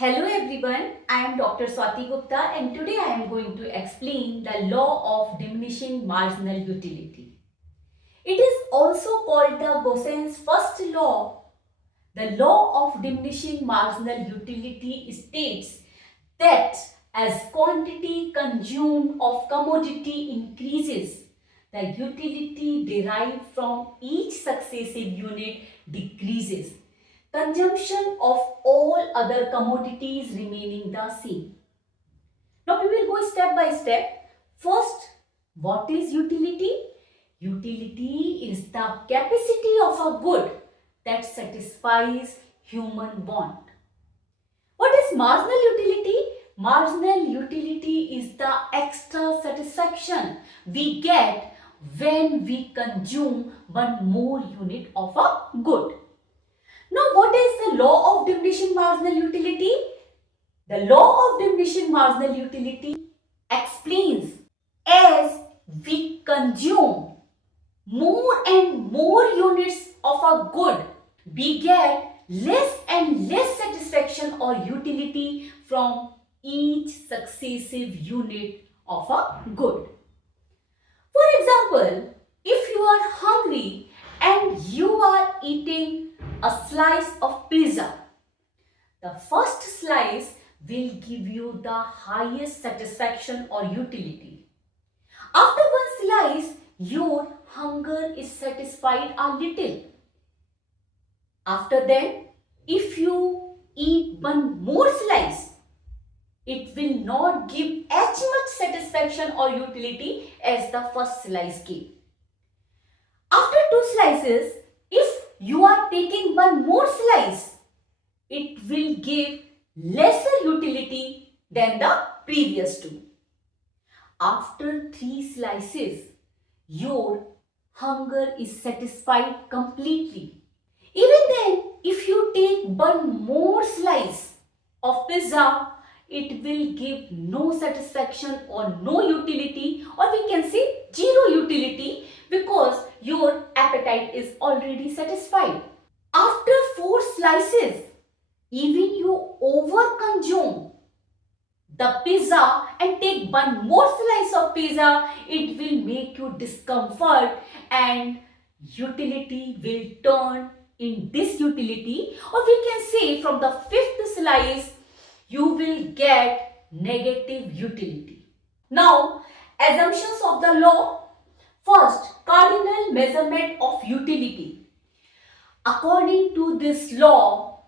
Hello everyone, I am Dr. Swati Gupta and today I am going to explain the law of diminishing marginal utility. It is also called the Gaussian's first law. The law of diminishing marginal utility states that as quantity consumed of commodity increases, the utility derived from each successive unit decreases. Consumption of all other commodities remaining the same. Now we will go step by step. First, what is utility? Utility is the capacity of a good that satisfies human want. What is marginal utility? Marginal utility is the extra satisfaction we get when we consume one more unit of a good. Now, what is the law of diminishing marginal utility? The law of diminishing marginal utility explains as we consume more and more units of a good, we get less and less satisfaction or utility from each successive unit of a good. For example, if you are hungry and you are eating a slice of pizza, the first slice will give you the highest satisfaction or utility. After one slice, your hunger is satisfied a little. After that, if you eat one more slice, it will not give as much satisfaction or utility as the first slice gave. After two slices, if you are taking one more slice, it will give lesser utility than the previous two. After three slices, your hunger is satisfied completely. Even then, if you take one more slice of pizza, it will give no satisfaction or no utility, or we can say zero utility, because your appetite is already satisfied. After four slices, even you overconsume the pizza and take one more slice of pizza, it will make you discomfort and utility will turn in disutility, or we can say from the fifth slice, you will get negative utility. Now, assumptions of the law. First, cardinal measurement of utility. According to this law,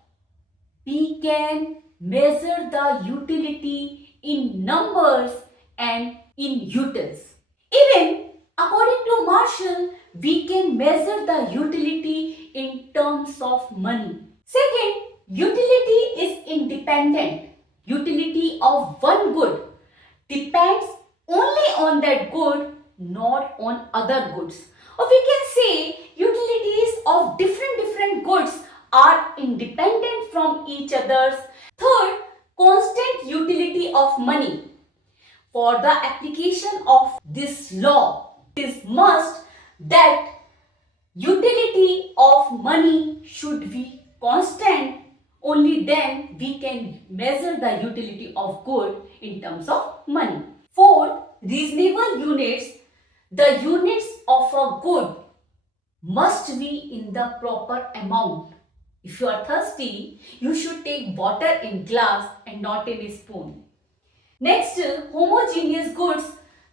we can measure the utility in numbers and in utils. Even according to Marshall, we can measure the utility in terms of money. Second, utility is independent. Utility of one good depends only on that good, not on other goods. Or we can say utilities of different goods are independent from each others. Third, constant utility of money. For the application of this law, it is must that utility of money should be constant. Only then we can measure the utility of good in terms of money. Fourth, reasonable units. The units of a good must be in the proper amount. If you are thirsty, you should take water in glass and not in a spoon. Next, homogeneous goods.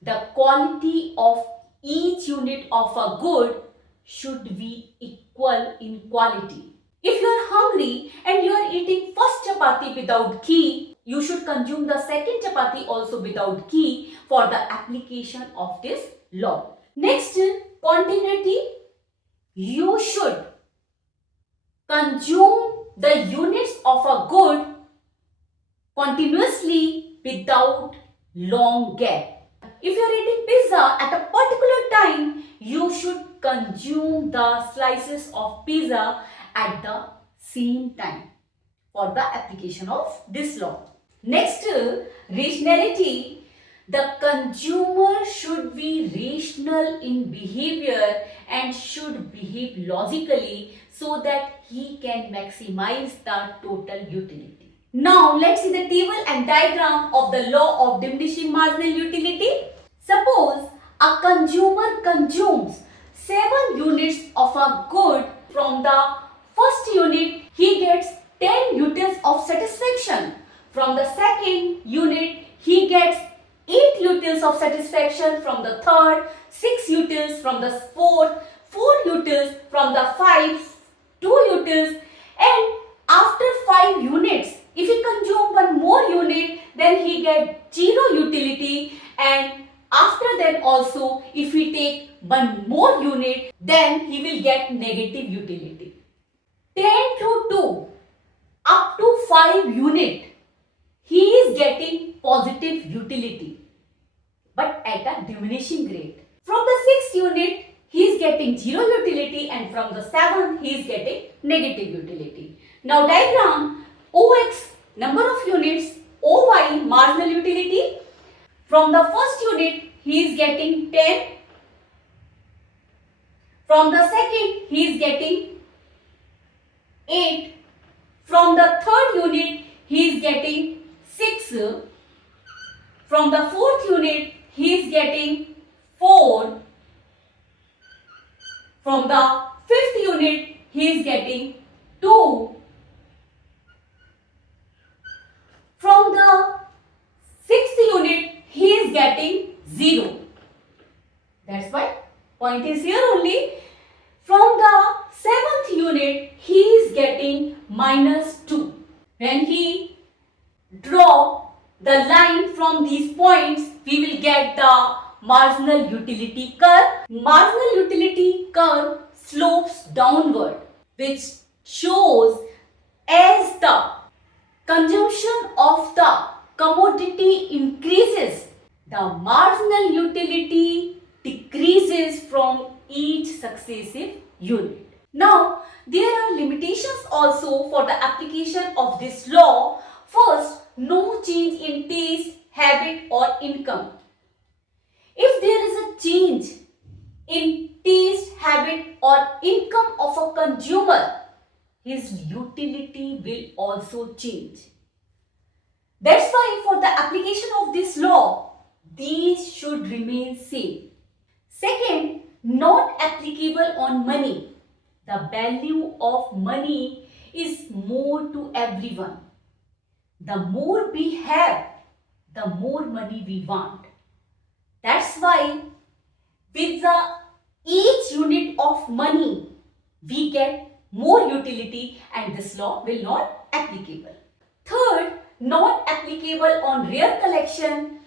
The quality of each unit of a good should be equal in quality. If you are hungry and you are eating first chapati without ghee, you should consume the second chapati also without ghee for the application of this law. Next, continuity. You should consume the units of a good continuously without long gap. If you are eating pizza at a particular time, you should consume the slices of pizza at the same time for the application of this law. Next, rationality. The consumer should be rational in behavior and should behave logically so that he can maximize the total utility. Now let's see the table and diagram of the law of diminishing marginal utility. Suppose a consumer consumes 7 units of a good. From the first unit he gets 10 units of satisfaction. From the second unit he gets 8 units of satisfaction. From the third 6 units. From the fourth 4 units. From the fifth 2 units, and after 5 units if he consume one more unit then he get 0 utility, and after that also if we take one more unit then he will get negative utility. 10 to 2 up to 5 unit he is getting positive utility but at a diminishing rate. From the 6th unit he is getting 0 utility, and from the 7th he is getting negative utility. Now diagram OX number of units, OY marginal utility. From the first unit he is getting 10. From the second he is getting 8. From the third unit he is getting 6. From the fourth unit he is getting 4. From the fifth unit he is getting 2. From the sixth unit he is getting 0. That's why point is here only. From the 7th unit he is getting -2. When he draw the line from these points we will get the marginal utility curve. Marginal utility curve slopes downward, which shows as the consumption of the commodity increases, the marginal utility decreases from each successive unit. Now, there are limitations also for the application of this law. First, no change in taste, habit or income. If there is a change in taste, habit or income of a consumer, his utility will also change. That's why for the application of this law, these should remain same. Second, not applicable on money. The value of money is more to everyone. The more we have, the more money we want. That's why with each unit of money we get more utility, and this law will not applicable. Third, not applicable on rare collection.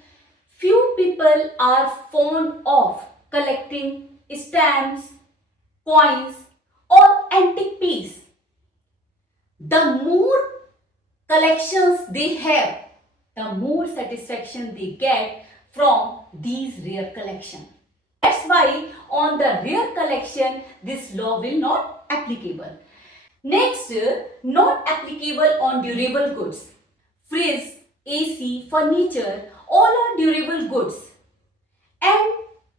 Few people are fond of collecting stamps, coins or antique piece. The more collections they have, the more satisfaction they get from these rare collection. That's why on the rare collection this law will not applicable. Next, not applicable on durable goods. Fridge, AC, furniture, all are durable goods, and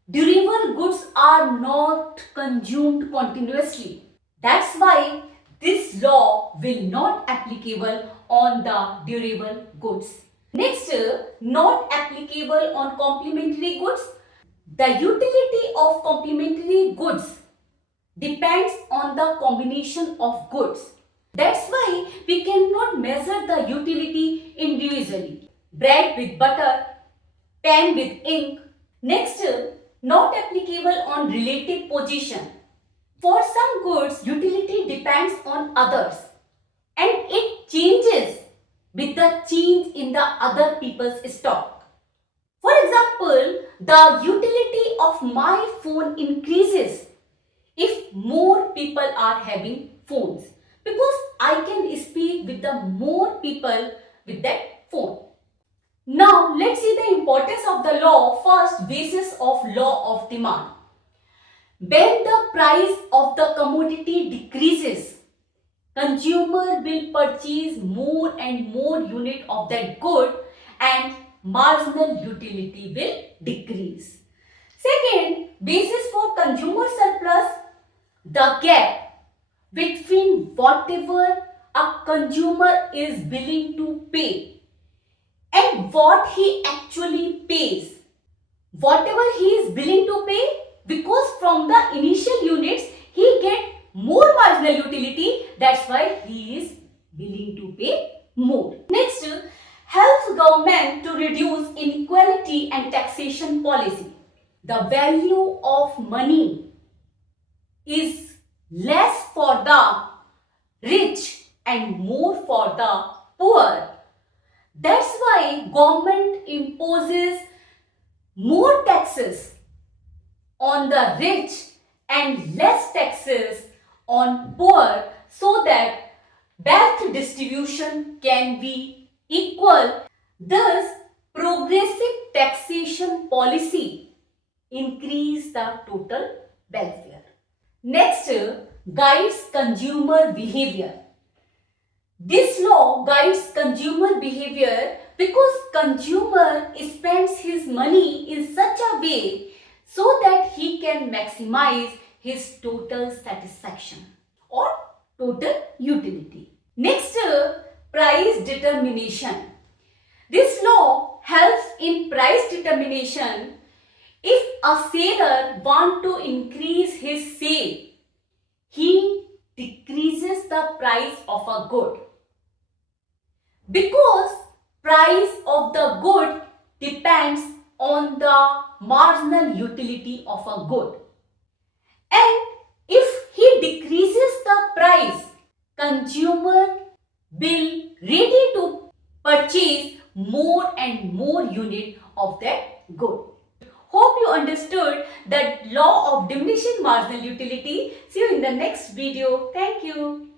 durable goods are not consumed continuously. That's why this law will not applicable on the durable goods. Next, not applicable on complementary goods. The utility of complementary goods depends on the combination of goods. That's why we cannot measure the utility individually. Bread with butter, pen with ink. Next, not applicable on relative position. For some goods, utility depends on others and it changes with the change in the other people's stock. For example, the utility of my phone increases if more people are having phones, because I can speak with the more people with that phone. Now let's see the importance of the law. First, basis of law of demand. When the price of the commodity decreases, consumer will purchase more and more unit of that good and marginal utility will decrease. Second, basis for consumer surplus. The gap between whatever a consumer is willing to pay and what he actually pays. Whatever he is willing to pay, because from the initial units he get more marginal utility, that's why he is willing to pay more. Next, helps government to reduce inequality and taxation policy. The value of money is less for the rich and more for the poor. That's why government imposes more taxes on the rich and less taxes on poor so that wealth distribution can be equal. Thus, progressive taxation policy increase the total welfare. Next, guides consumer behavior. This law guides consumer behavior because consumer spends his money in such a way so that he can maximize his total satisfaction or total utility. Next, price determination. This law helps in price determination. If a seller wants to increase his sale, he decreases the price of a good. Because price of the good depends on the marginal utility of a good. And if he decreases the price, consumer will ready to purchase more and more unit of that good. Hope you understood the law of diminishing marginal utility. See you in the next video. Thank you.